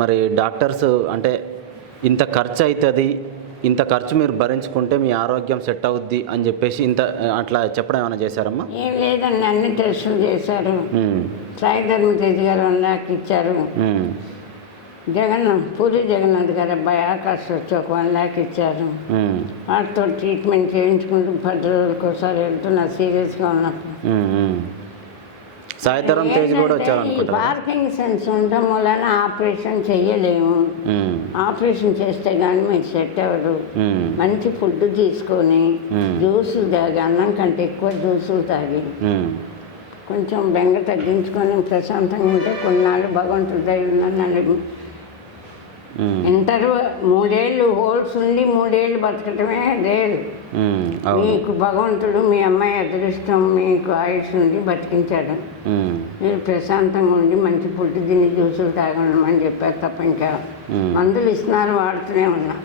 మరి డాక్టర్స్ అంటే ఇంత ఖర్చు అవుతుంది, ఇంత ఖర్చు మీరు భరించుకుంటే మీ ఆరోగ్యం సెట్ అవుద్ది అని చెప్పేసి ఇంత అట్లా చెప్పడం ఏమైనా చేశారమ్మా? ఏం లేదండి, అన్ని టెస్టులు చేశారు. సాయి ధర్మతేజ్ గారు 1 లాక్ ఇచ్చారు. పూరి జగన్నాథ్ గారు అబ్బాయి ఆకాశ్ వచ్చి ఒక 1 లాక్ ఇచ్చారు. వాటితో ట్రీట్మెంట్ చేయించుకుంటూ 10 రోజులకు ఒకసారి వెళ్తున్నా సీరియస్గా ఉన్నప్పుడు. సాయి ధరమ్ తేజ్ కూడా వచ్చారు అనుకుంటా. పార్కింగ్ సెన్స్ ఉండడం వలన ఆపరేషన్ చెయ్యలేము. ఆపరేషన్ చేస్తే కానీ మీకు సెట్ అవ్వదు. మంచి ఫుడ్ తీసుకొని జ్యూసులు తాగి, అన్నం కంటే ఎక్కువ జ్యూసులు తాగి కొంచెం బెంగ తగ్గించుకొని ప్రశాంతంగా ఉంటే కొన్నాళ్ళు భగవంతుడి దగ్గర నన్ను ఇంటర్ 3 ఏళ్ళు హోల్స్ ఉండి 3 ఏళ్ళు బతకటమే రేరు. మీకు భగవంతుడు మీ అమ్మాయి అదృష్టం మీకు ఆయుష్ ఉండి బతికించాడు. మీరు ప్రశాంతంగా ఉండి మంచి ఫుడ్ తిని జ్యూసులు తాగమని చెప్పారు తప్ప ఇంకా మందులు ఇస్తున్నారు, వాడుతూనే ఉన్నా.